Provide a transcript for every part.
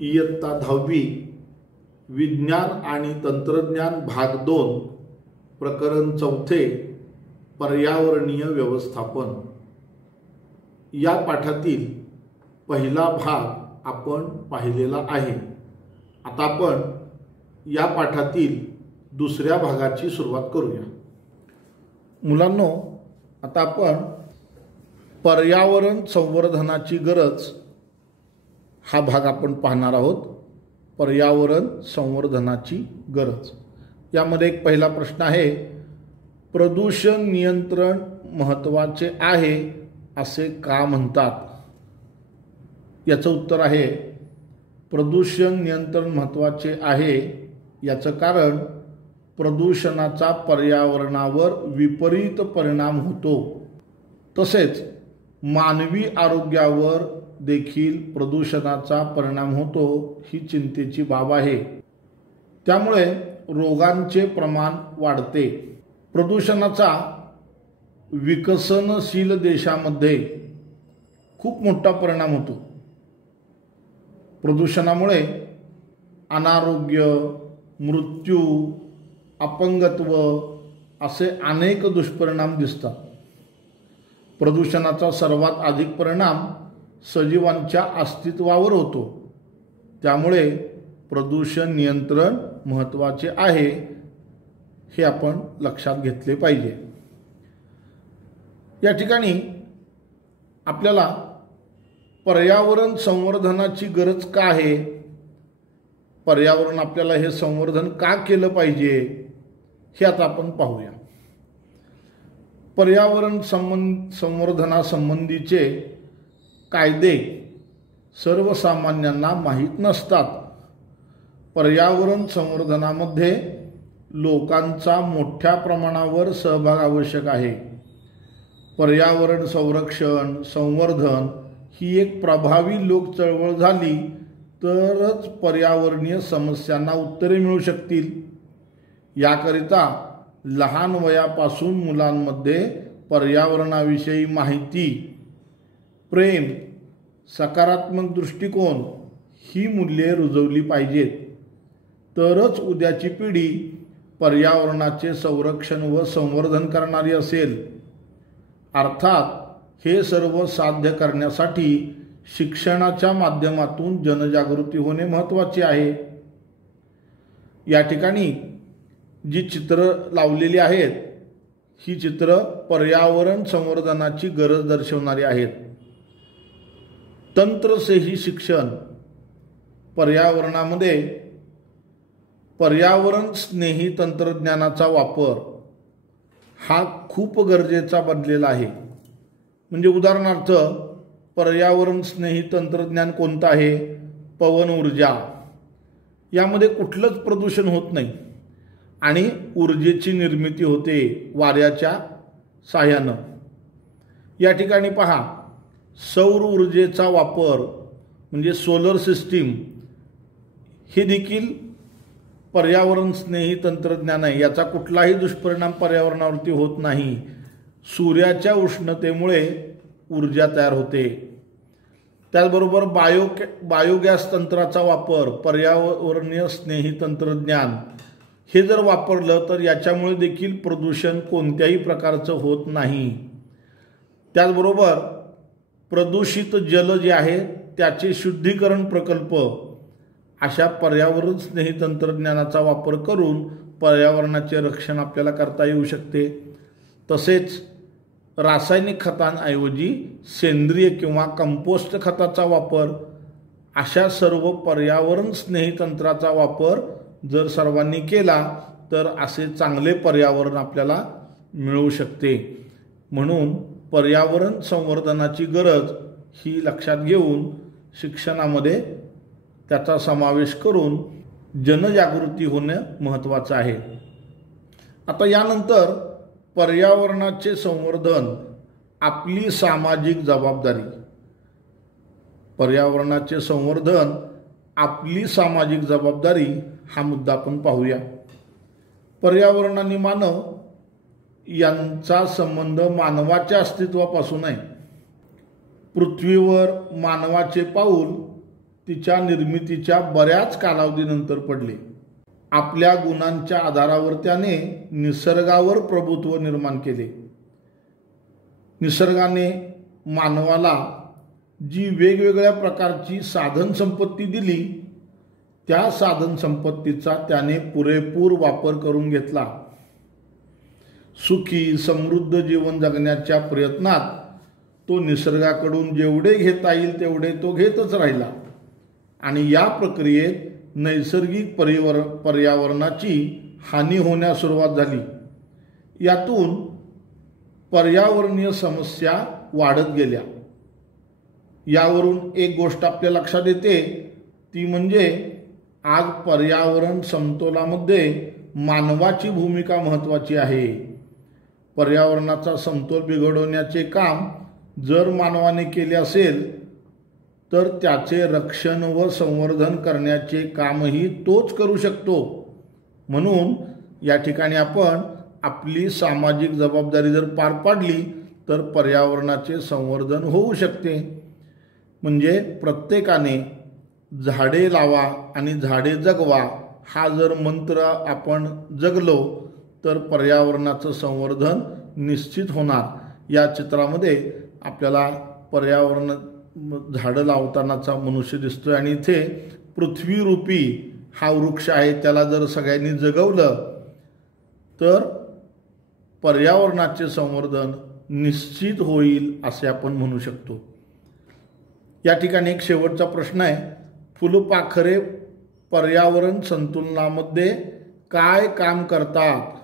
इयत्ता 10वी विज्ञान आणि तंत्रज्ञान भाग 2 प्रकरण 4 पर्यावरणीय व्यवस्थापन या पाठातील पहिला भाग आपण पाहिलेला आहे। आता आपण या पाठातील दुसऱ्या भागाची सुरुवात करूया। मुलांनो, आता आपण पर्यावरण संवर्धनाची गरज हा भाग आपण पाहणार आहोत। पर्यावरण संवर्धनाची गरज यामध्ये एक पहिला प्रश्न आहे, प्रदूषण नियंत्रण महत्त्वाचे आहे असे का म्हणतात? याचं उत्तर आहे, प्रदूषण नियंत्रण महत्त्वाचे आहे याचं कारण प्रदूषणाचा पर्यावरणावर विपरीत परिणाम होतो, तसेच मानवी आरोग्यावर देखील प्रदूषणाचा परिणाम होतो ही चिंतेची बाब आहे। त्यामुळे रोगांचे प्रमाण वाढते। प्रदूषणाचा विकसनशील देशांमध्ये खूप मोठा परिणाम होतो। प्रदूषणामुळे अनारोग्य, मृत्यू, अपंगत्व असे अनेक दुष्परिणाम दिसतात। प्रदूषणाचा सर्वात अधिक परिणाम सजीवांच्या अस्तित्वावर होतो। त्यामुळे प्रदूषण नियंत्रण महत्त्वाचे आहे हे आपण लक्षात घेतले पाहिजे। या ठिकाणी आपल्याला पर्यावरण संवर्धनाची गरज का आहे, पर्यावरण आपल्याला हे संवर्धन का केलं पाहिजे हे आता आपण पाहूया। पर्यावरण संवर्धनासंबंधीचे कायदे सर्वसामान्यांना माहीत नसतात। पर्यावरण संवर्धनामध्ये लोकांचा मोठ्या प्रमाणावर सहभाग आवश्यक आहे। पर्यावरण संरक्षण संवर्धन ही एक प्रभावी लोक चळवळ झाली तरच पर्यावरणीय समस्यांना उत्तरे मिळू शकतील। याकरिता लहान वयापासून मुलांमध्ये पर्यावरणाविषयी माहिती, प्रेम, सकारात्मक दृष्टिकोन ही मूल्ये रुजवली पाहिजेत, तरच उद्याची पिढी पर्यावरणाचे संरक्षण व संवर्धन करणारी असेल। अर्थात हे सर्व साध्य करण्यासाठी शिक्षणाच्या माध्यमातून जनजागृती होणे महत्त्वाचे आहे। या ठिकाणी जी चित्र लावलेली आहेत ही चित्र पर्यावरण संवर्धनाची गरज दर्शवणारी आहेत। तंत्र से ही शिक्षण, पर्यावरणामध्ये पर्यावरण स्नेही तंत्रज्ञानाचा वापर हा खूप गरजेचा बनलेला आहे। म्हणजे उदाहरणार्थ पर्यावरण स्नेही तंत्रज्ञान कोणतं आहे? पवन ऊर्जा। यामध्ये कुठलंच प्रदूषण होत नाही आणि ऊर्जेची निर्मिती होते वाऱ्याच्या साहाय्यानं। या ठिकाणी पहा, सौर ऊर्जेचा वापर म्हणजे सोलर सिस्टीम हे देखील पर्यावरण स्नेही तंत्रज्ञान आहे। याचा कुठलाही दुष्परिणाम पर्यावरणावरती होत नाही। सूर्याच्या उष्णतेमुळे ऊर्जा तयार होते। त्याचबरोबर बायोगॅस तंत्राचा वापर, पर्यावरणीय स्नेही तंत्रज्ञान हे जर वापरलं तर याच्यामुळे देखील प्रदूषण कोणत्याही प्रकारचं होत नाही। त्याचबरोबर प्रदूषित जल जे आहे त्याचे शुद्धीकरण प्रकल्प अशा पर्यावरण स्नेही तंत्रज्ञानाचा वापर करून पर्यावरणाचे रक्षण आपल्याला करता येऊ शकते। तसेच रासायनिक खतांऐवजी सेंद्रिय किंवा कंपोस्ट खताचा वापर, अशा सर्व पर्यावरण स्नेही तंत्राचा वापर जर सर्वांनी केला तर असे चांगले पर्यावरण आपल्याला मिळू शकते। म्हणून पर्यावरण संवर्धनाची गरज ही लक्षात घेऊन शिक्षणामध्ये त्याचा समावेश करून जनजागृती होणे महत्त्वाचं आहे। आता यानंतर पर्यावरणाचे संवर्धन आपली सामाजिक जबाबदारी, पर्यावरणाचे संवर्धन आपली सामाजिक जबाबदारी हा मुद्दा आपण पाहूया। पर्यावरण आणि मानव यांचा संबंध मानवाच्या अस्तित्वापासून आहे। पृथ्वीवर मानवाचे पाऊल तिच्या निर्मितीच्या बऱ्याच कालावधीनंतर पडले. आपल्या गुणांच्या आधारावर त्याने निसर्गावर प्रभुत्व निर्माण केले. निसर्गाने मानवाला जी वेगवेगळ्या प्रकारची साधन संपत्ती दिली, त्या साधन संपत्तीचा त्याने पुरेपूर वापर करून घेतला. सुखी समृद्ध जीवन जगण्याच्या प्रयत्नात तो निसर्गाकडून जेवढे घेता येईल तेवढे तो घेतच राहिला आणि या प्रक्रियेत नैसर्गिक पर्यावरणाची हानी होण्यास सुरुवात झाली. यातून पर्यावरणीय समस्या वाढत गेल्या. यावरून एक गोष्ट आपल्या लक्षात येते, ती म्हणजे आज पर्यावरण समतोलामध्ये मानवाची भूमिका महत्त्वाची आहे. पर्यावरणाचा समतोल बिघडवण्याचे काम जर मानवाने केले असेल तर त्याचे रक्षण व संवर्धन करण्याचे कामही तोच करू शकतो. म्हणून या ठिकाणी आपण आपली सामाजिक जबाबदारी जर पार पाडली तर पर्यावरणाचे संवर्धन होऊ शकते. म्हणजे प्रत्येकाने झाडे लावा आणि झाडे जगवा हा जर मंत्र आपण जगलो तर पर्यावरणाचं संवर्धन निश्चित होणार. या चित्रामध्ये आपल्याला पर्यावरण झाडं लावतानाचा मनुष्य दिसतोय आणि इथे पृथ्वीरूपी हा वृक्ष आहे, त्याला जर सगळ्यांनी जगवलं तर पर्यावरणाचे संवर्धन निश्चित होईल असे आपण म्हणू शकतो. या ठिकाणी एक शेवटचा प्रश्न आहे, फुलपाखरे पर्यावरण संतुलनामध्ये काय काम करतात?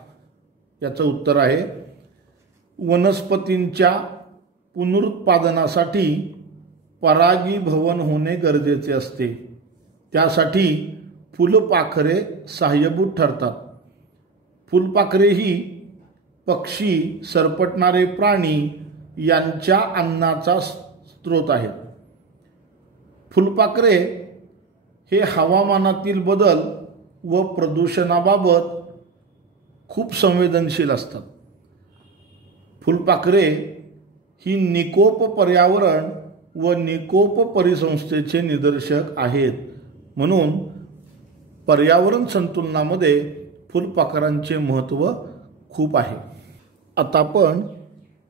याचं उत्तर आहे, वनस्पतींच्या पुनरुत्पादनासाठी परागीभवन होणे गरजेचे असते. त्यासाठी फुलपाखरे सहाय्यभूत ठरतात. फुलपाखरे ही पक्षी, सरपटणारे प्राणी यांच्या अन्नाचा स्रोत आहेत. फुलपाखरे हे हवामानातील बदल व प्रदूषणाबाबत खूप संवेदनशील असतात. फुलपाखरे ही निकोप पर्यावरण व निकोप परिसंस्थेचे निदर्शक आहेत. म्हणून पर्यावरण संतुलनामध्ये फुलपाखरांचे महत्त्व खूप आहे. आता आपण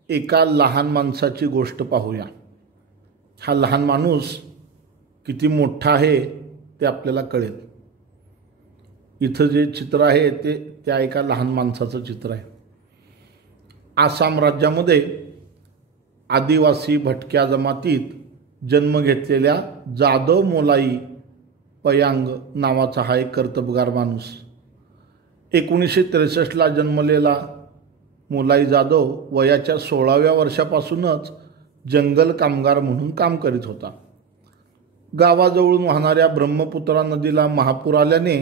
एका लहान माणसाची गोष्ट पाहूया. हा लहान माणूस किती मोठा आहे ते आपल्याला कळेल. इथं जे चित्र आहे ते त्या एका लहान माणसाचं चित्र आहे. आसाम राज्यामध्ये आदिवासी भटक्या जमातीत जन्म घेतलेल्या जादव मोलाई पयांग नावाचा हा एक कर्तबगार माणूस. 1963ला जन्मलेला मोलाई जाधव वयाच्या 16व्या वर्षापासूनच जंगल कामगार म्हणून काम करीत होता. गावाजवळून वाहणाऱ्या ब्रह्मपुत्रा नदीला महापूर आल्याने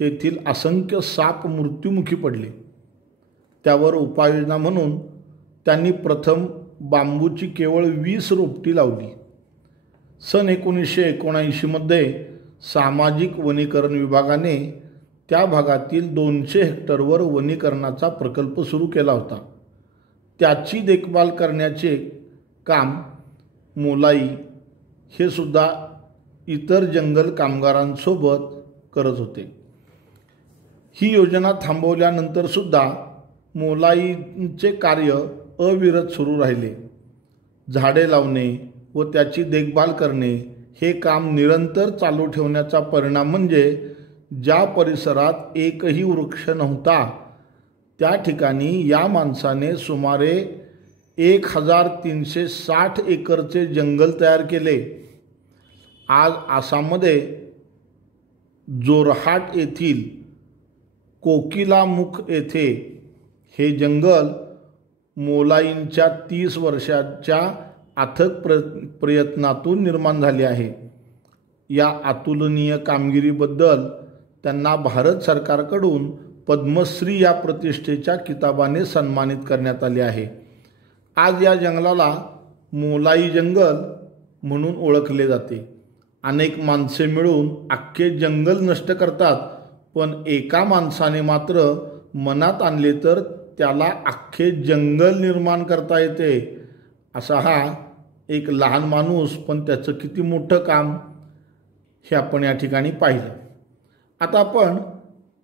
तेथील असंख्य साप मृत्युमुखी पडले. त्यावर उपाययोजना म्हणून त्यांनी प्रथम बांबूची केवळ 20 रोपटी लावली. सन 1979मध्ये सामाजिक वनीकरण विभागाने त्या भागातील 200 हेक्टरवर वनीकरणाचा प्रकल्प सुरू केला होता. त्याची देखभाल करण्याचे काम मोलाई हे सुद्धा इतर जंगल कामगारांसोबत करत होते. ही योजना थांबवल्यानंतर सुद्धा मोलाईचे कार्य अविरत सुरू राहिले. झाडे लावणे व त्याची देखभाल करणे हे काम निरंतर चालू ठेवण्याचा परिणाम म्हणजे ज्या परिसरात एकही वृक्ष नव्हता त्या ठिकाणी या माणसाने सुमारे 1360 एकरचे जंगल तयार केले. आज आसाममध्ये जोरहाट येथील कोकिलामुख येथे हे जंगल मोलाईंच्या 30 वर्षाच्या अथक प्रयत्नातून निर्माण झाले आहे. या अतुलनीय कामगिरीबद्दल त्यांना भारत सरकारकडून पद्मश्री या प्रतिष्ठेच्या किताबाने सन्मानित करण्यात आले आहे. आज या जंगलाला मोलाई जंगल म्हणून ओळखले जाते. अनेक माणसे मिळून अख्खे जंगल नष्ट करतात, पण एका माणसाने मात्र मनात आणले तर त्याला अख्खे जंगल निर्माण करता येते. असा हा एक लहान माणूस, पण त्याचं किती मोठं काम. हे आपण या ठिकाणी पाहिलं. आता आपण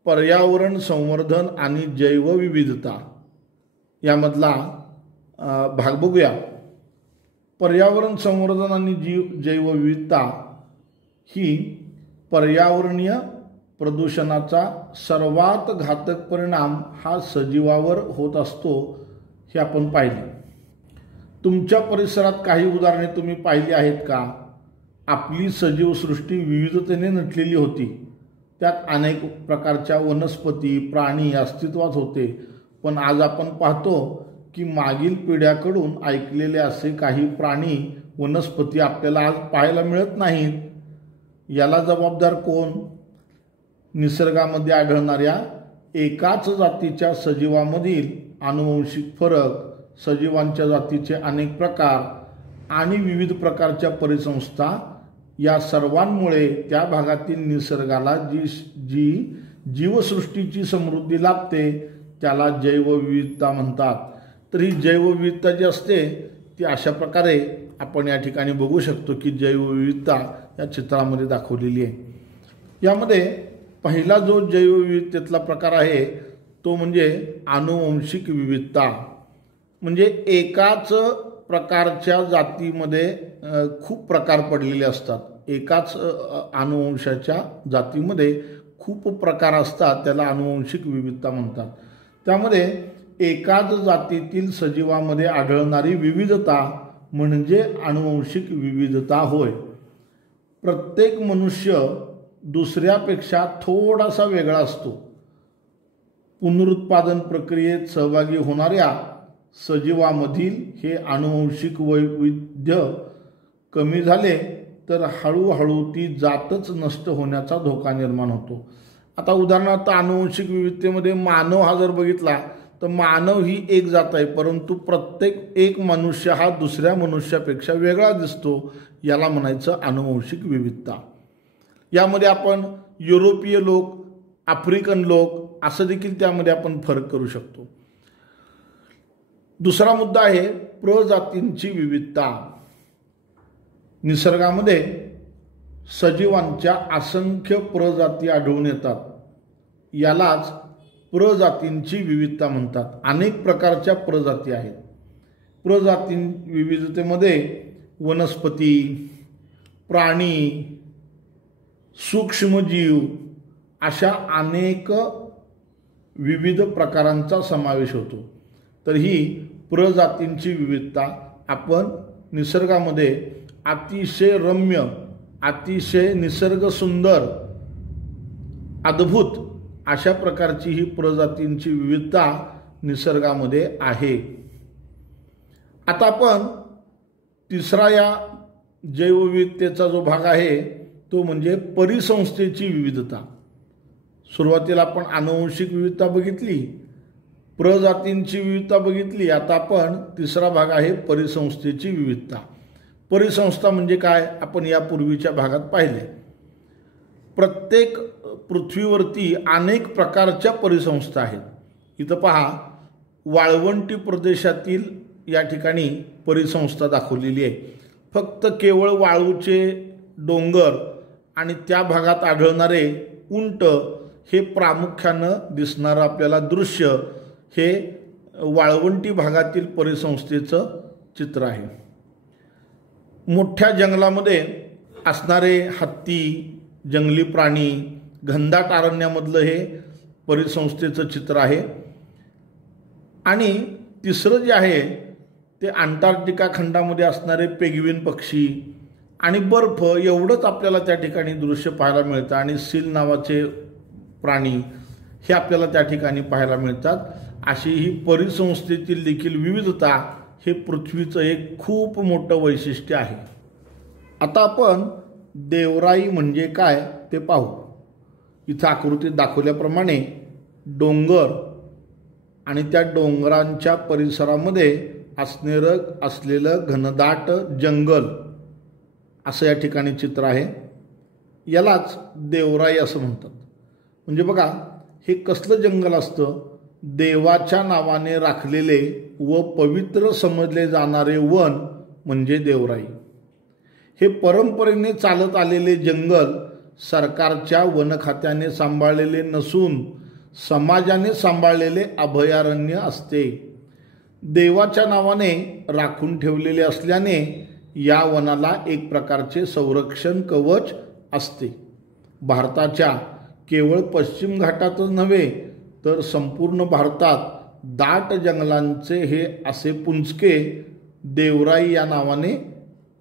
पर्यावरण संवर्धन आणि जैवविविधता यामधला भाग बघूया. पर्यावरण संवर्धन आणि जैवविविधता ही पर्यावरणीय प्रदूषणाचा सर्वात घातक परिणाम हा सजीवावर होत असतो हे आपण पाहिले. तुमच्या परिसरात काही उदाहरणे तुम्ही पाहिली आहेत का? आपली सजीव सृष्टी विविधतेने नटलेली होती. त्यात अनेक प्रकारच्या वनस्पती प्राणी अस्तित्वात होते. पण आज आपण पाहतो की मागील पिढ्याकडून ऐकलेले असे काही प्राणी वनस्पती आपल्याला आज पाहायला मिळत नाहीत. याला जबाबदार कोण? निसर्गामध्ये आढळणाऱ्या एकाच जातीच्या सजीवामधील आनुवंशिक फरक, सजीवांच्या जातीचे अनेक प्रकार आणि विविध प्रकारच्या परिसंस्था या सर्वांमुळे त्या भागातील निसर्गाला जी जीवसृष्टीची समृद्धी लाभते त्याला जैवविविधता म्हणतात. तर ही जैवविविधता जी असते ती अशा प्रकारे आपण या ठिकाणी बघू शकतो की जैवविविधता या चित्रामध्ये दाखवलेली आहे. यामध्ये पहिला जो जैवविविधतेतला प्रकार आहे तो म्हणजे आनुवंशिक विविधता. म्हणजे एकाच प्रकारच्या जातीमध्ये खूप प्रकार पडलेले असतात. एकाच अनुवंशाच्या जातीमध्ये खूप प्रकार असतात, त्याला आनुवंशिक विविधता म्हणतात. त्यामध्ये एकाच जातीतील सजीवामध्ये आढळणारी विविधता म्हणजे आनुवंशिक विविधता होय. प्रत्येक मनुष्य दुसऱ्यापेक्षा थोडासा वेगळा असतो. पुनरुत्पादन प्रक्रियेत सहभागी होणाऱ्या सजीवामधील हे आनुवंशिक वैविध्य कमी झाले तर हळूहळू ती जातच नष्ट होण्याचा धोका निर्माण होतो. आता उदाहरणार्थ आनुवंशिक विविधतेमध्ये मानव हा जर बघितला तर मानव ही एक जात आहे, परंतु प्रत्येक एक मनुष्य हा दुसऱ्या मनुष्यापेक्षा वेगळा दिसतो. याला म्हणायचं आनुवंशिक विविधता. यामध्ये आपण युरोपीय लोक, आफ्रिकन लोक असं देखील त्यामध्ये आपण फरक करू शकतो. दुसरा मुद्दा आहे प्रजातींची विविधता. निसर्गामध्ये सजीवांच्या असंख्य प्रजाती आढळून येतात. यालाच प्रजातींची विविधता म्हणतात. अनेक प्रकारच्या प्रजाती आहेत. प्रजाती विविधतेमध्ये वनस्पती, प्राणी, सूक्ष्मजीव अशा अनेक विविध प्रकारांचा समावेश होतो. तर ही प्रजातींची विविधता आपण निसर्गामध्ये अतिशय रम्य, अतिशय निसर्ग सुंदर, अद्भुत अशा प्रकारची ही प्रजातींची विविधता निसर्गामध्ये आहे. आता आपण तिसरा या जैवविविधतेचा जो भाग आहे तो म्हणजे परिसंस्थेची विविधता. सुरुवातीला आपण आनुवंशिक विविधता बघितली, प्रजातींची विविधता बघितली. आता आपण तिसरा भाग आहे परिसंस्थेची विविधता. परिसंस्था म्हणजे काय आपण यापूर्वीच्या भागात पाहिले. प्रत्येक पृथ्वीवरती अनेक प्रकारच्या परिसंस्था आहेत. इथं पहा वाळवंटी प्रदेशातील या ठिकाणी परिसंस्था दाखवलेली आहे. फक्त केवळ वाळूचे डोंगर आणि त्या भागात आढळणारे उंट हे प्रामुख्यानं दिसणारं आपल्याला दृश्य हे वाळवंटी भागातील परिसंस्थेचं चित्र आहे. मोठ्या जंगलामध्ये असणारे हत्ती, जंगली प्राणी, घनदाट अरण्यामधलं हे परिसंस्थेचं चित्र आहे. आणि तिसरं जे आहे ते अंटार्क्टिका खंडामध्ये असणारे पेंग्विन पक्षी आणि बर्फ एवढंच आपल्याला त्या ठिकाणी दृश्य पाहायला मिळतं. आणि सील नावाचे प्राणी हे आपल्याला त्या ठिकाणी पाहायला मिळतात. अशी ही परिसंस्थेतील देखील विविधता हे पृथ्वीचं एक खूप मोठं वैशिष्ट्य आहे. आता आपण देवराई म्हणजे काय ते पाहू. इथं आकृतीत दाखवल्याप्रमाणे डोंगर आणि त्या डोंगरांच्या परिसरामध्ये असलेलं घनदाट जंगल असं या ठिकाणी चित्र आहे. यालाच देवराई असं म्हणतात. म्हणजे बघा हे कसलं जंगल असतं. देवाच्या नावाने राखलेले व पवित्र समजले जाणारे वन म्हणजे देवराई. हे परंपरेने चालत आलेले जंगल सरकारच्या वन खात्याने सांभाळलेले नसून समाजाने सांभाळलेले अभयारण्य असते. देवाच्या नावाने राखून ठेवलेले असल्याने या वनाला एक प्रकारचे संरक्षण कवच असते. भारताच्या केवळ पश्चिम घाटातच नव्हे तर संपूर्ण भारतात दाट जंगलांचे हे असे पुंजके देवराई या नावाने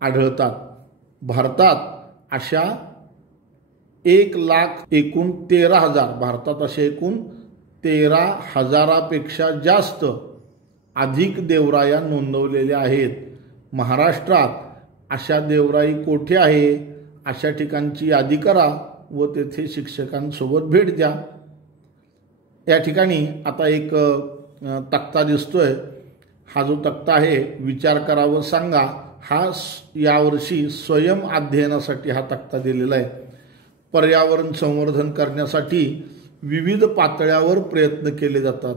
आढळतात. भारतात अशा 1,13,000 भारतात असे एकूण 13,000पेक्षा जास्त अधिक देवराया नोंदवलेल्या आहेत. महाराष्ट्रात अशा देवराई कोठे आहे अशा ठिकाणची यादी करा व तेथे शिक्षकांसोबत भेट द्या. या ठिकाणी आता एक तक्ता दिसतोय. हा जो तक्ता आहे विचार करा व सांगा, हा यावर्षी स्वयं अध्ययनासाठी हा तक्ता दिलेला आहे. पर्यावरण संवर्धन करण्यासाठी विविध पातळ्यावर प्रयत्न केले जातात.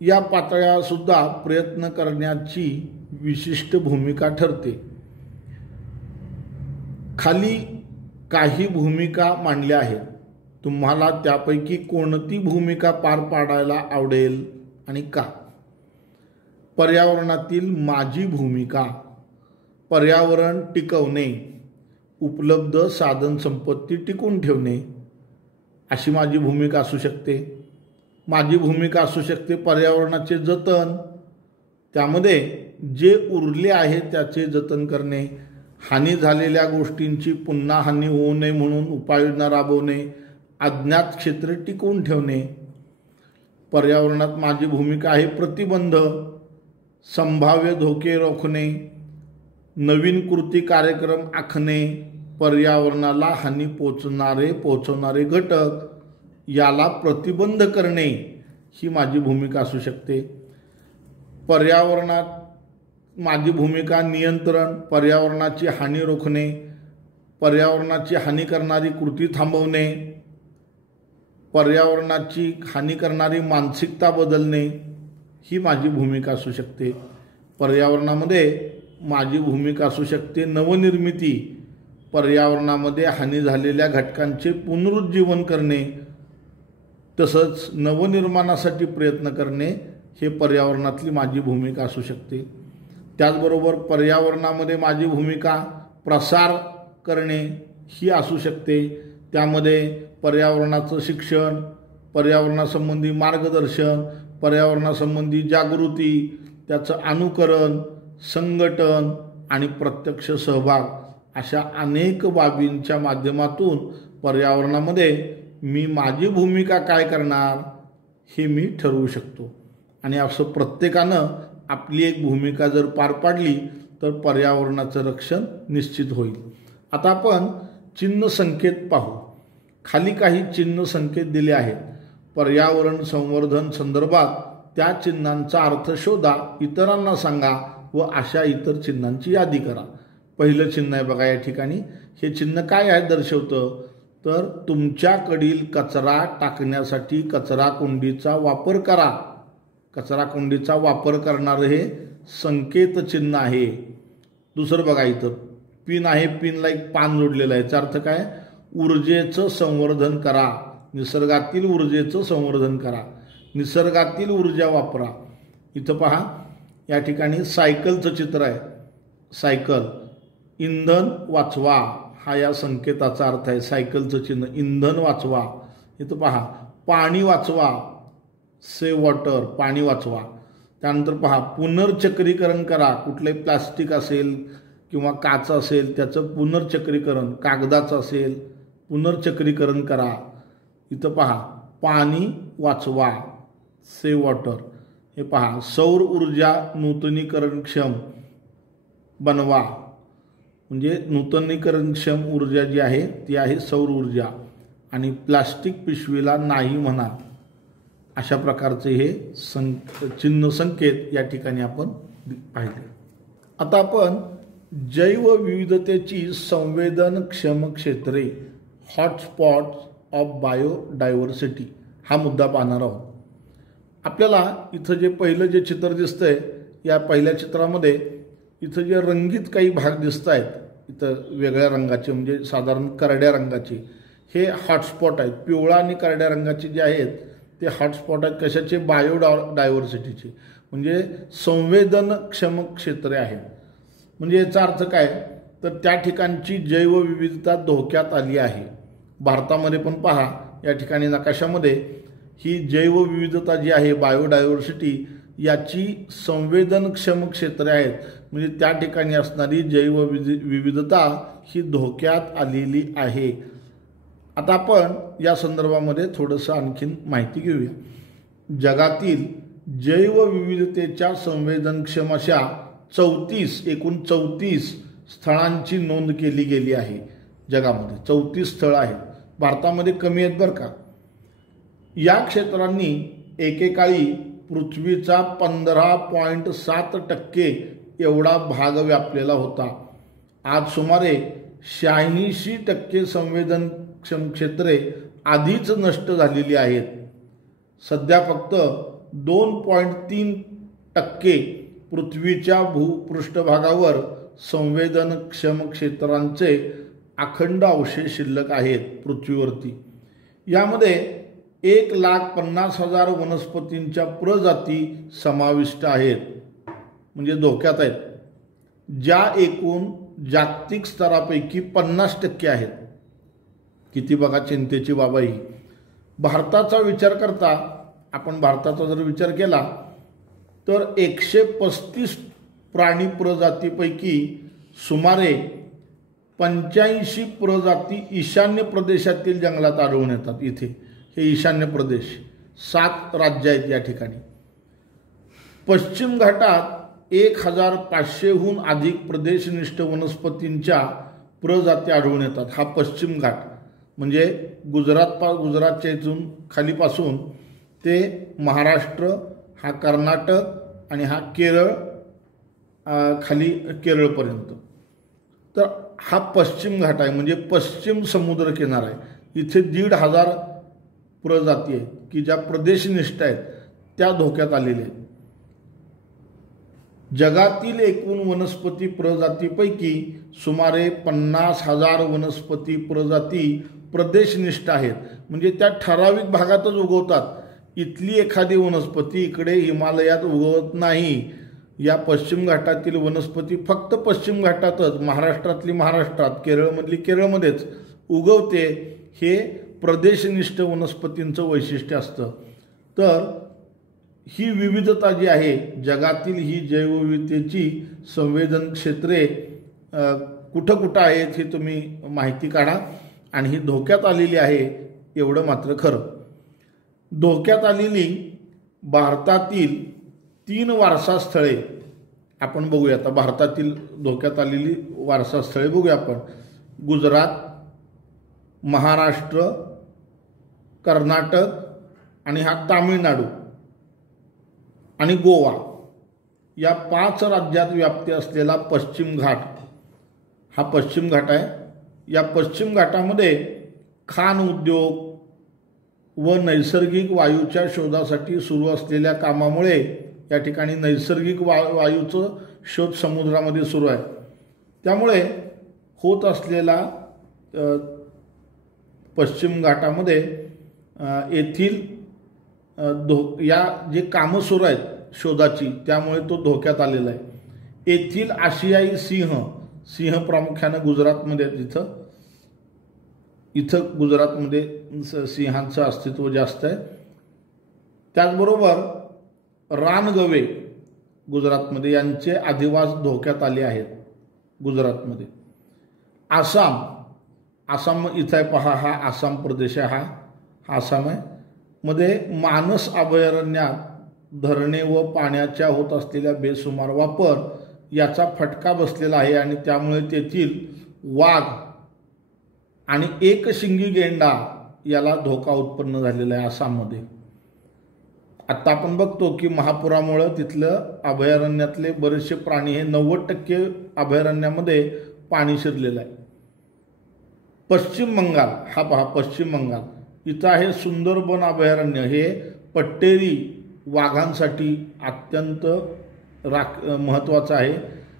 या पातळ्यासुद्धा प्रयत्न करण्याची विशिष्ट भूमिका ठरते. खाली काही भूमिका मांडल्या आहेत. तुम्हाला त्यापैकी कोणती भूमिका पार पाडायला आवडेल आणि का? पर्यावरणातील माझी भूमिका. पर्यावरण टिकवणे, उपलब्ध साधन संपत्ती टिकून ठेवणे अशी माझी भूमिका असू शकते. माझी भूमिका असू शकते पर्यावरणाचे जतन. त्यामध्ये जे उरले आहे त्याचे जतन करणे, हानी झालेल्या गोष्टींची पुन्हा हानी होऊ नये म्हणून उपाययोजना राबवणे, अज्ञात क्षेत्रे टिकवून ठेवणे. पर्यावरणात माझी भूमिका आहे प्रतिबंध, संभाव्य धोके रोखणे, नवीन कृती कार्यक्रम आखणे, पर्यावरणाला हानी पोचवणारे घटक याला प्रतिबंध करणे ही माझी भूमिका असू शकते. पर्यावरणात माझी भूमिका नियंत्रण, पर्यावरणाची हानी रोखणे, पर्यावरणाची हानी करणारी कृती थांबवणे, पर्यावरणाची हानी करणारी मानसिकता बदलणे ही माझी भूमिका असू शकते. पर्यावरणामध्ये माझी भूमिका असू शकते नवनिर्मिती, पर्यावरणामध्ये हानी झालेल्या घटकांचे पुनरुज्जीवन करणे, तसंच नवनिर्माणासाठी प्रयत्न करणे हे पर्यावरणातली माझी भूमिका असू शकते. त्याचबरोबर पर्यावरणामध्ये माझी भूमिका प्रसार करणे ही असू शकते. त्यामध्ये पर्यावरणाचं शिक्षण, पर्यावरणासंबंधी मार्गदर्शन, पर्यावरणासंबंधी जागृती, त्याचं अनुकरण, संघटन आणि प्रत्यक्ष सहभाग अशा अनेक बाबींच्या माध्यमातून पर्यावरणामध्ये मी माझी भूमिका काय करणार हे मी ठरवू शकतो. आणि असं प्रत्येकानं आपली एक भूमिका जर पार पाडली तर पर्यावरणाचं रक्षण निश्चित होईल. आता आपण चिन्ह संकेत पाहू. खाली काही चिन्ह संकेत दिले आहेत. पर्यावरण संवर्धन संदर्भात त्या चिन्हांचा अर्थ शोधा, इतरांना सांगा व अशा इतर चिन्हांची यादी करा. पहिलं चिन्ह आहे बघा या ठिकाणी. हे चिन्ह काय आहे दर्शवतं तर तुमच्याकडील कचरा टाकण्यासाठी कचरा कुंडीचा वापर करा. कचरा कुंडीचा वापर करणारं हे संकेत चिन्ह आहे. दुसरं बघा इथं पिन आहे. पिनला एक पान जोडलेलं आहे. याचा अर्थ काय? ऊर्जेचं संवर्धन करा, निसर्गातील ऊर्जेचं संवर्धन करा, निसर्गातील ऊर्जा वापरा. इथं पहा या ठिकाणी सायकलचं चित्र आहे. सायकल, इंधन वाचवा हा या संकेताचा अर्थ आहे. सायकलचं चिन्ह, इंधन वाचवा. इथं पहा पाणी वाचवा, सेव्ह वॉटर, पाणी वाचवा. त्यानंतर पहा पुनर्चक्रीकरण करा. कुठलंही प्लास्टिक असेल किंवा काच असेल त्याचं पुनर्चक्रीकरण, कागदाचं असेल पुनर्चक्रीकरण करा. इथं पहा पाणी वाचवा, सेव्ह वॉटर. हे पहा सौर ऊर्जा नूतनीकरणक्षम बनवा, म्हणजे नूतनीकरणक्षम ऊर्जा जी आहे ती आहे सौर ऊर्जा. आणि प्लास्टिक पिशवीला नाही म्हणा. अशा प्रकारचे हे चिन्ह संकेत या ठिकाणी आपण पाहिले. आता आपण जैवविविधतेची संवेदनक्षम क्षेत्रे, हॉटस्पॉट्स ऑफ बायोडायव्हर्सिटी हा मुद्दा पाहणार आहोत. आपल्याला इथं जे पहिलं जे चित्र दिसतंय या पहिल्या चित्रामध्ये इथं जे रंगीत काही भाग दिसत आहेत, इथं वेगळ्या रंगाचे म्हणजे साधारण करड्या रंगाचे, हे हॉटस्पॉट आहेत. पिवळा आणि करड्या रंगाचे जे आहेत ते हॉटस्पॉट आहेत. कशाचे? डायव्हर्सिटीचे, म्हणजे संवेदनक्षम क्षेत्रे आहेत. म्हणजे याचा अर्थ काय? तर त्या ठिकाणची जैवविविधता धोक्यात आली आहे. भारतामध्ये पण पहा, या ठिकाणी नकाशामध्ये ही जैवविविधता जी आहे, बायोडायव्हर्सिटी, याची संवेदनक्षम क्षेत्रे आहेत. म्हणजे त्या ठिकाणी असणारी जैवविविधता ही धोक्यात आलेली आहे. आता आपण या संदर्भामध्ये थोडंसं आणखीन माहिती घेऊया. जगातील जैवविविधतेच्या संवेदनक्षम अशा 34 स्थळांची नोंद केली गेली आहे. जगामध्ये 34 स्थळं आहेत. भारतामध्ये कमी आहेत बरं का. या क्षेत्रांनी एकेकाळी पृथ्वीचा 15.7% एवढा भाग व्यापलेला होता. आज सुमारे 86% संवेदनक्षम क्षेत्रे आधीच नष्ट झालेली आहेत. सध्या फक्त 2.3% पृथ्वीच्या भूपृष्ठभागावर संवेदनक्षम क्षेत्रांचे अखंड अवशेष शिल्लक आहेत पृथ्वीवरती. यामध्ये 1,50,000 वनस्पतींच्या प्रजाती समाविष्ट आहेत, म्हणजे धोक्यात आहेत, ज्या एकूण जागतिक स्तरापैकी 50% आहेत. किती बघा चिंतेची बाब ही. भारताचा विचार करता, आपण भारताचा जर विचार केला तर 135 प्राणी प्रजातीपैकी सुमारे 85 प्रजाती ईशान्य प्रदेशातील जंगलात आढळून येतात. इथे हे ईशान्य प्रदेश 7 राज्य आहेत या ठिकाणी. पश्चिम घाटात 1500हून अधिक प्रदेशनिष्ठ वनस्पतींच्या प्रजाती आढळून येतात. हा पश्चिम घाट म्हणजे गुजरातच्या इथून खालीपासून ते महाराष्ट्र, हा कर्नाटक आणि हा केरळ, खाली केरळपर्यंत. तर हा पश्चिम घाट आहे, म्हणजे पश्चिम समुद्र किनारा आहे. इथे 1,500 प्रजाती आहेत की ज्या प्रदेशनिष्ठ आहेत, त्या धोक्यात आलेल्या आहेत. जगातील एकूण वनस्पती प्रजातीपैकी सुमारे 50,000 वनस्पती प्रजाती प्रदेशनिष्ठ आहेत, म्हणजे त्या ठराविक भागातच उगवतात. इथली एखादी वनस्पती इकडे हिमालयात उगवत नाही. या पश्चिम घाटातील वनस्पती फक्त पश्चिम घाटातच, महाराष्ट्रातली महाराष्ट्रात, केरळमधली केरळमध्येच उगवते. हे प्रदेशनिष्ठ वनस्पतींचं वैशिष्ट्य असतं. तर ही विविधता जी आहे, जगातील ही जैवविविधतेची संवेदन क्षेत्रे कुठं कुठं आहेत हे तुम्ही माहिती काढा. आणि ही धोक्यात आलेली आहे एवढं मात्र खरं. धोक्यात आलेली भारतातील 3 वारसा स्थळे आपण बघूया. आता भारतातील धोक्यात आलेली वारसा स्थळे बघूया आपण. गुजरात, महाराष्ट्र, कर्नाटक आणि हा तामिळनाडू आणि गोवा, या 5 राज्यात व्याप्ती असलेला पश्चिम घाट हा पश्चिम घाट आहे. या पश्चिम घाटामध्ये खाण उद्योग व नैसर्गिक वायूच्या शोधासाठी सुरू असलेल्या कामामुळे या ठिकाणी नैसर्गिक वायूचं शोध समुद्रामध्ये सुरू आहे. त्यामुळे होत असलेला पश्चिम घाटामध्ये येथील या जे कामं सुरू आहेत शोधाची, त्यामुळे तो धोक्यात आलेला आहे. येथील आशियाई सिंह प्रामुख्यानं गुजरातमध्ये इथं गुजरातमध्ये सिंहांचं अस्तित्व जास्त आहे. त्याचबरोबर रानगवे गुजरातमध्ये यांचे अधिवास धोक्यात आले आहेत गुजरातमध्ये. आसाम इथं आहे पहा, हा आसाम प्रदेश आहे, हा आसाम आहे. मध्ये मानस अभयारण्यात धरणे व पाण्याच्या होत असलेल्या बेसुमार वापर याचा फटका बसलेला आहे आणि त्यामुळे तेथील वाघ आणि एकशिंगी गेंडा याला धोका उत्पन्न झालेला आहे आसाममध्ये. आता आपण बघतो की महापुरामुळे तिथलं अभयारण्यातले बरेचसे प्राणी, हे 90% अभयारण्यामध्ये पाणी शिरलेलं आहे. पश्चिम बंगाल, हा पहा पश्चिम बंगाल, इथं आहे सुंदरबन अभयारण्य. हे पट्टेरी वाघांसाठी अत्यंत महत्त्वाचं आहे,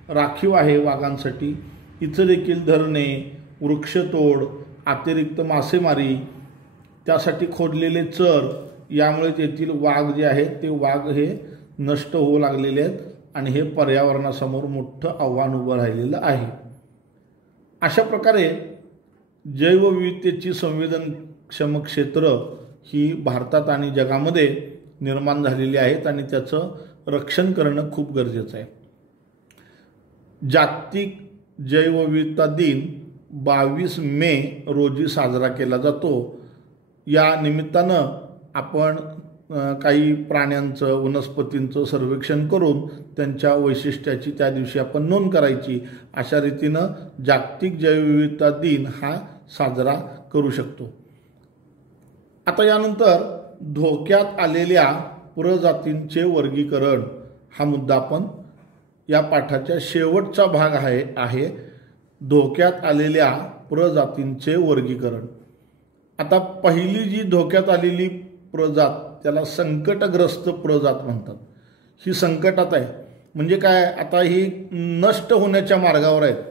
राखीव आहे वाघांसाठी. इथं देखील धरणे, वृक्षतोड अतिरिक्त मासेमारी, त्यासाठी खोदलेले चर, यामुळे तेथील वाघ जे आहेत ते वाघ हे नष्ट होऊ लागलेले आहेत आणि हे पर्यावरणासमोर मोठं आव्हान उभं राहिलेलं आहे. अशा प्रकारे जैवविविधतेची संवेदनक्षम क्षेत्र ही भारतात आणि जगामध्ये निर्माण झालेली आहेत आणि त्याचं रक्षण करणं खूप गरजेचं आहे. जागतिक जैवविविधता दिन 22 मे रोजी साजरा केला जातो. या निमित्तानं आपण काही प्राण्यांचं, वनस्पतींचं सर्वेक्षण करून त्यांच्या वैशिष्ट्याची त्या दिवशी आपण नोंद करायची. अशा रीतीनं जागतिक जैवविविधता दिन हा साजरा करू शकतो. आता यानंतर धोक्यात आलेल्या प्रजातींचे वर्गीकरण हा मुद्दा आपण या पाठाच्या शेवटचा भाग आहे धोक्यात आलेल्या प्रजातींचे वर्गीकरण. आता पहिली जी धोक्यात आलेली प्रजात त्याला संकटग्रस्त प्रजात म्हणतात. ही संकटात आहे म्हणजे काय, आता ही नष्ट होण्याच्या मार्गावर आहेत.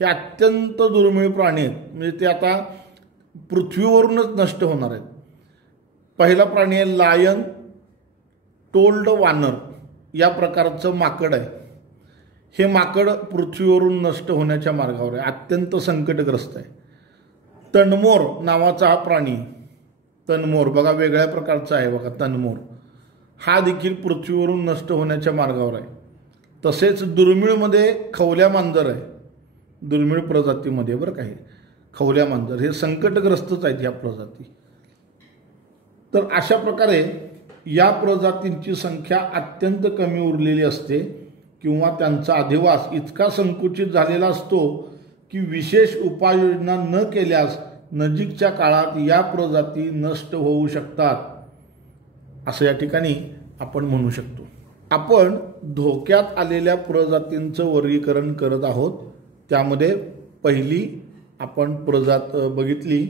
हे अत्यंत दुर्मिळ प्राणी आहेत, म्हणजे ते आता पृथ्वीवरूनच नष्ट होणार आहेत. पहिला प्राणी आहे लायन टोल्ड वानर, या प्रकारचं माकड आहे. हे माकड पृथ्वीवरून नष्ट होण्याच्या मार्गावर आहे, अत्यंत संकटग्रस्त आहे. तनमोर नावाचा हा प्राणी, तनमोर बघा वेगळ्या प्रकारचा आहे बघा, तनमोर हा देखील पृथ्वीवरून नष्ट होण्याच्या मार्गावर आहे. तसेच दुर्मिळमध्ये खवल्या मांजर आहे, दुर्मिळ प्रजातीमध्ये बरं का, हे खवल्या मांजर हे संकटग्रस्तच आहेत या प्रजाती. तर अशा प्रकारे या प्रजातींची संख्या अत्यंत कमी उरलेली असते किंवा त्यांचा अधिवास इतका संकुचित झालेला असतो की विशेष उपाययोजना न केल्यास नजीकच्या काळात या प्रजाती नष्ट होऊ शकतात, असं या ठिकाणी आपण म्हणू शकतो. आपण धोक्यात आलेल्या प्रजातींचं वर्गीकरण करत आहोत. त्यामध्ये पहिली आपण प्रजात बघितली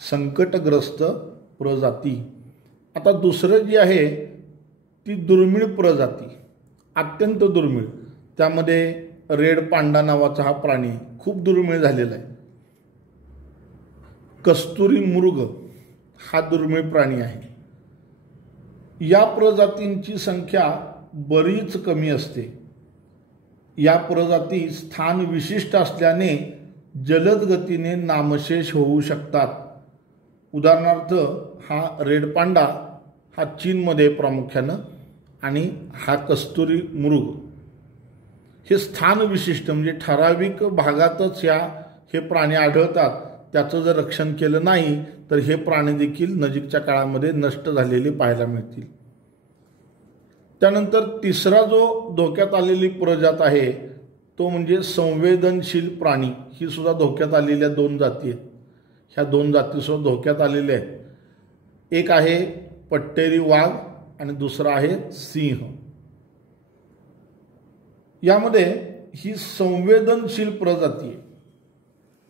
संकटग्रस्त प्रजाती. आता दुसरं जी आहे ती दुर्मिळ प्रजाती, अत्यंत दुर्मिळ. त्यामध्ये रेड पांडा नावाचा हा प्राणी खूप दुर्मिळ झालेला आहे. कस्तुरी मृग हा दुर्मिळ प्राणी आहे. या प्रजातींची संख्या बरीच कमी असते. या प्रजाती स्थान विशिष्ट असल्याने जलद गतीने नामशेष होऊ शकतात. उदाहरणार्थ हा रेड पांडा हा चीनमध्ये प्रामुख्यानं आणि हा कस्तुरी मृग हे स्थान विशिष्ट म्हणजे ठराविक भागातच हे प्राणी आढळतात. त्याचं जर रक्षण केलं नाही तर हे प्राणी देखील नजीकच्या काळामध्ये नष्ट झालेले पाहायला मिळतील. त्यानंतर तिसरा जो धोक्यात आलेली प्रजात आहे तो म्हणजे संवेदनशील प्राणी. ही सुद्धा धोक्यात आलेल्या 2 जाती आहेत. ह्या 2 जाती सुद्धा धोक्यात आलेल्या आहेत. एक आहे पट्टेरी वाघ आणि दुसरा आहे सिंह. यामध्ये ही संवेदनशील प्रजाती आहे.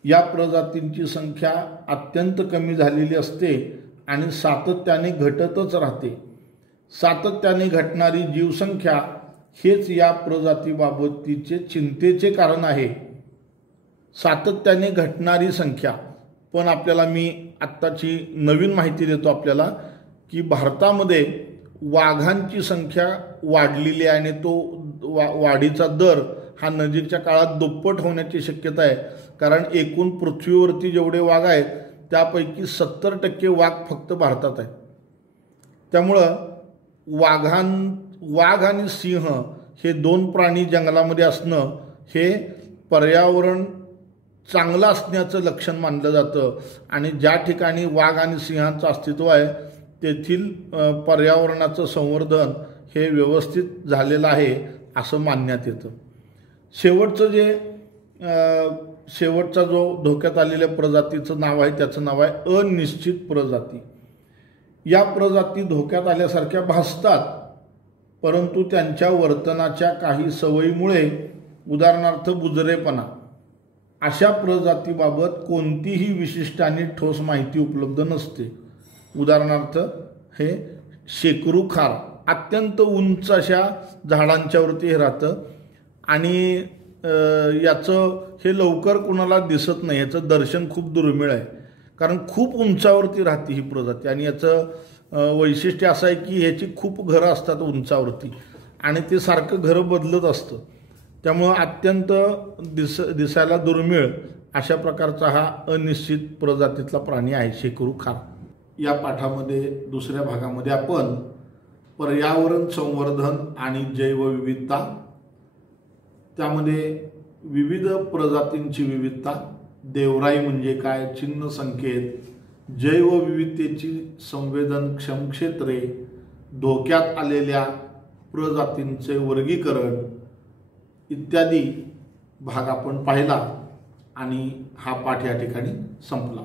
या प्रजातींची संख्या अत्यंत कमी झालेली असते आणि सातत्याने घटतच राहते. सातत्याने घटणारी जीवसंख्या हेच या प्रजातीबाबतीचे चिंतेचे कारण आहे. सातत्याने घटणारी संख्या. पण आपल्याला मी आत्ताची नवीन माहिती देतो आपल्याला की भारतामध्ये वाघांची संख्या वाढलेली आहे आणि तो वाढीचा दर हा नजीकच्या काळात दुप्पट होण्याची शक्यता आहे. कारण एकूण पृथ्वीवरती जेवढे वाघ आहेत त्यापैकी 70% वाघ फक्त भारतात आहेत. त्यामुळं वाघ आणि सिंह हे 2 प्राणी जंगलामध्ये असणं हे पर्यावरण चांगलं असण्याचं लक्षण मानलं जातं. आणि ज्या ठिकाणी वाघ आणि सिंहांचं अस्तित्व आहे तेथील पर्यावरणाचं संवर्धन हे व्यवस्थित झालेलं आहे असं मानण्यात येतं. शेवटचा जो धोक्यात आलेल्या प्रजातीचं नाव आहे त्याचं नाव आहे अनिश्चित प्रजाती. या प्रजाती धोक्यात आल्यासारख्या भासतात परंतु त्यांच्या वर्तनाच्या काही सवयीमुळे, उदाहरणार्थ बुजरेपणा, अशा प्रजातीबाबत कोणतीही विशिष्ट आणि ठोस माहिती उपलब्ध नसते. उदाहरणार्थ हे शेकरू खार अत्यंत उंच अशा झाडांच्यावरती हे राहतं आणि याचं हे लवकर कुणाला दिसत नाही, याचं दर्शन खूप दुर्मिळ आहे, कारण खूप उंचावरती राहते ही प्रजाती. आणि याचं वैशिष्ट्य असं आहे की ह्याची खूप घरं असतात उंचावरती आणि ते सारखं घरं बदलत असतं. त्यामुळं अत्यंत दिसायला दुर्मिळ अशा प्रकारचा हा अनिश्चित प्रजातीतला प्राणी आहे शेकरू खार. या पाठामध्ये दुसऱ्या भागामध्ये आपण पर्यावरण संवर्धन आणि जैवविविधता, त्यामध्ये विविध प्रजातींची विविधता, देवराई म्हणजे काय, चिन्ह संकेत, जैवविविधतेची संवेदनक्षम क्षेत्रे, धोक्यात आलेल्या प्रजातींचे वर्गीकरण इत्यादी भाग आपण पाहिला आणि हा पाठ या ठिकाणी संपला.